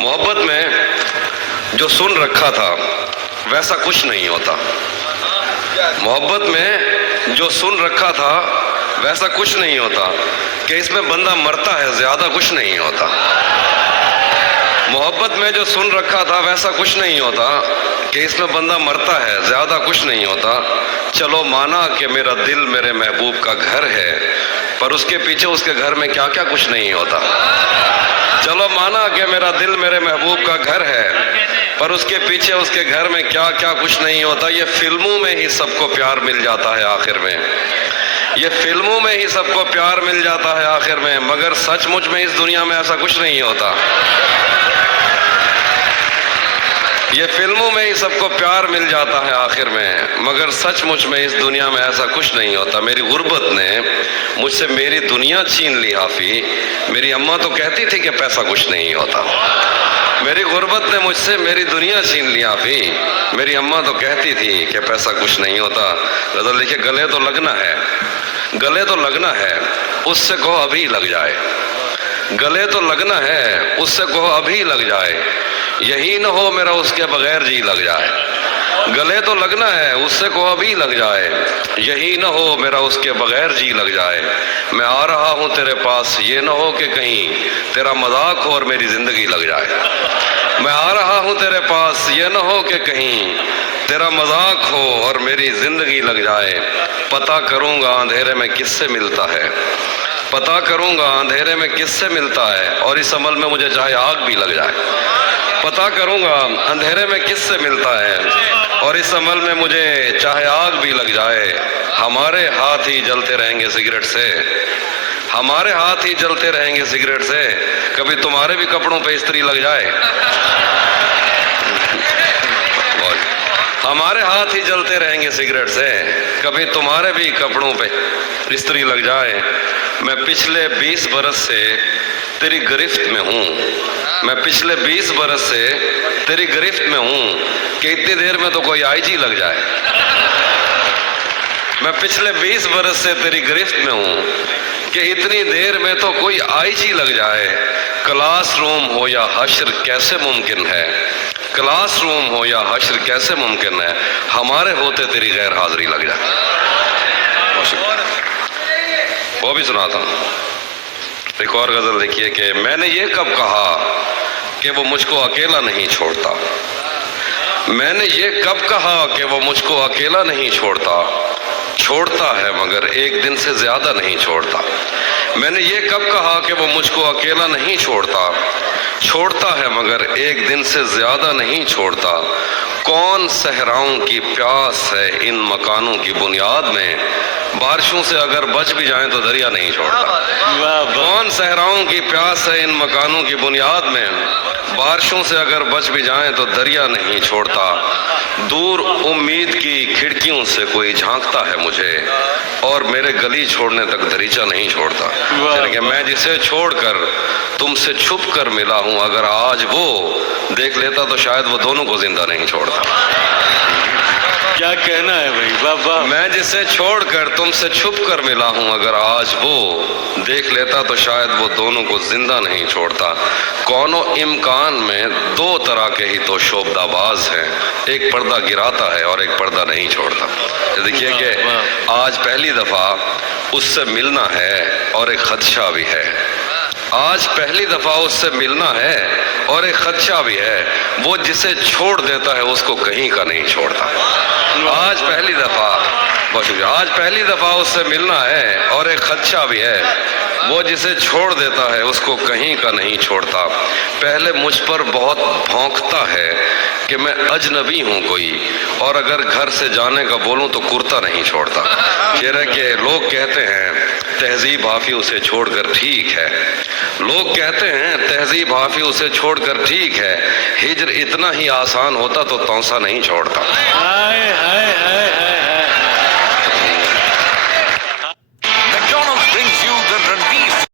मोहब्बत में जो सुन रखा था वैसा कुछ नहीं होता। मोहब्बत में जो सुन रखा था वैसा कुछ नहीं होता कि इसमें बंदा मरता है, ज़्यादा कुछ नहीं होता। मोहब्बत में जो सुन रखा था वैसा कुछ नहीं होता कि इसमें बंदा मरता है, ज़्यादा कुछ नहीं होता। चलो माना कि मेरा दिल मेरे महबूब का घर है, पर उसके पीछे उसके घर में क्या क्या कुछ नहीं होता। चलो माना कि मेरा दिल मेरे महबूब का घर है, पर उसके पीछे उसके घर में क्या क्या कुछ नहीं होता। ये फिल्मों में ही सबको प्यार मिल जाता है आखिर में, ये फिल्मों में ही सबको प्यार मिल जाता है आखिर में, मगर सचमुच में इस दुनिया में ऐसा कुछ नहीं होता। ये फिल्मों में ही सबको प्यार मिल जाता है आखिर में, मगर सचमुच में इस दुनिया में ऐसा कुछ नहीं होता। मेरी गुर्बत ने मुझसे मेरी दुनिया छीन ली हाफी। मेरी अम्मा तो कहती थी कि पैसा कुछ नहीं होता। मेरी गुर्बत ने मुझसे मेरी दुनिया छीन ली हाफी। मेरी अम्मा तो कहती थी कि पैसा कुछ नहीं होता। गज़ल लिखे, गले तो लगना है, गले तो लगना है, उससे कहो अभी लग जाए। गले तो लगना है, उससे कहो अभी लग जाए। यही न हो मेरा उसके बगैर जी लग जाए। गले तो लगना है, उससे को अभी लग जाए। यही न हो मेरा उसके बगैर जी लग जाए। मैं आ रहा हूँ तेरे पास, ये न हो कि कहीं तेरा मजाक हो और मेरी जिंदगी लग जाए। मैं आ रहा हूँ तेरे पास, ये न हो कि कहीं तेरा मजाक हो और मेरी जिंदगी लग जाए। पता करूँगा अंधेरे में किससे मिलता है, पता करूँगा अंधेरे में किससे मिलता है, और इस अमल में मुझे चाहे आग भी लग जाए। पता करूँगा अंधेरे में किससे मिलता है, और इस अमल में मुझे चाहे आग भी लग जाए। हमारे हाथ ही जलते रहेंगे सिगरेट से, हमारे हाथ ही जलते रहेंगे सिगरेट से। कभी तुम्हारे भी कपड़ों पे इस्त्री लग जाए। हमारे हाथ ही जलते रहेंगे सिगरेट से, कभी तुम्हारे भी कपड़ों पे इस्त्री लग जाए। मैं पिछले 20 बरस से तेरी गिरफ्त में हूँ, मैं पिछले 20 बरस से तेरी गिरफ्त में हूँ कि इतनी देर में तो कोई आईजी लग जाए। मैं पिछले 20 बरस से तेरी गिरफ्त में हूँ कि इतनी देर में तो कोई आईजी लग जाए। क्लासरूम हो या हश्र कैसे मुमकिन है, क्लासरूम हो या हश्र कैसे मुमकिन है, हमारे होते तेरी गैर हाजिरी लग जाए। वो भी सुनाता हूँ। एक और गज़ल देखिए कि मैंने ये कब कहा कि वो मुझको अकेला नहीं छोड़ता। मैंने ये कब कहा कि वो मुझको अकेला नहीं छोड़ता। छोड़ता है मगर एक दिन से ज़्यादा नहीं छोड़ता। मैंने ये कब कहा कि वो मुझको अकेला नहीं छोड़ता। छोड़ता है मगर एक दिन से ज़्यादा नहीं छोड़ता। कौन सहराओं की प्यास है इन मकानों की बुनियाद में, बारिशों से अगर बच भी जाएं तो दरिया नहीं छोड़ता। कौन सहराओं की प्यास है इन मकानों की बुनियाद में, बारिशों से अगर बच भी जाएं तो दरिया नहीं छोड़ता। दूर उम्मीद की खिड़कियों से कोई झांकता है मुझे, और मेरे गली छोड़ने तक दरीचा नहीं छोड़ता। कि मैं जिसे छोड़कर तुमसे छुप कर मिला हूँ, अगर आज वो देख लेता तो शायद वो दोनों को जिंदा नहीं छोड़ता। क्या कहना है भाई, वाह। मैं जिसे छोड़कर तुमसे छुप कर मिला हूँ, अगर आज वो देख लेता तो शायद वो दोनों को जिंदा नहीं छोड़ता। कौनो इम्कान में दो तरह के ही तो शोबदाबाज हैं, एक पर्दा गिराता है और एक पर्दा नहीं छोड़ता। देखिए कि आज पहली दफ़ा उससे मिलना है और एक खदशा भी है। आज पहली दफ़ा उससे मिलना है और एक खदशा भी है। वो जिसे छोड़ देता है उसको कहीं का नहीं छोड़ता। आज पहली दफ़ा, बहुत शुक्रिया, आज पहली दफ़ा उससे मिलना है और एक खदशा भी है। वो जिसे छोड़ देता है उसको कहीं का नहीं छोड़ता। पहले मुझ पर बहुत भौंकता है कि मैं अजनबी हूँ कोई, और अगर घर से जाने का बोलूँ तो कुर्ता नहीं छोड़ता। शेर है कि लोग कहते हैं तहजीब हाफी उसे छोड़कर ठीक है, लोग कहते हैं तहजीब हाफी उसे छोड़कर ठीक है। हिज्र इतना ही आसान होता तो तौसा नहीं छोड़ता। हाय हाय हाय।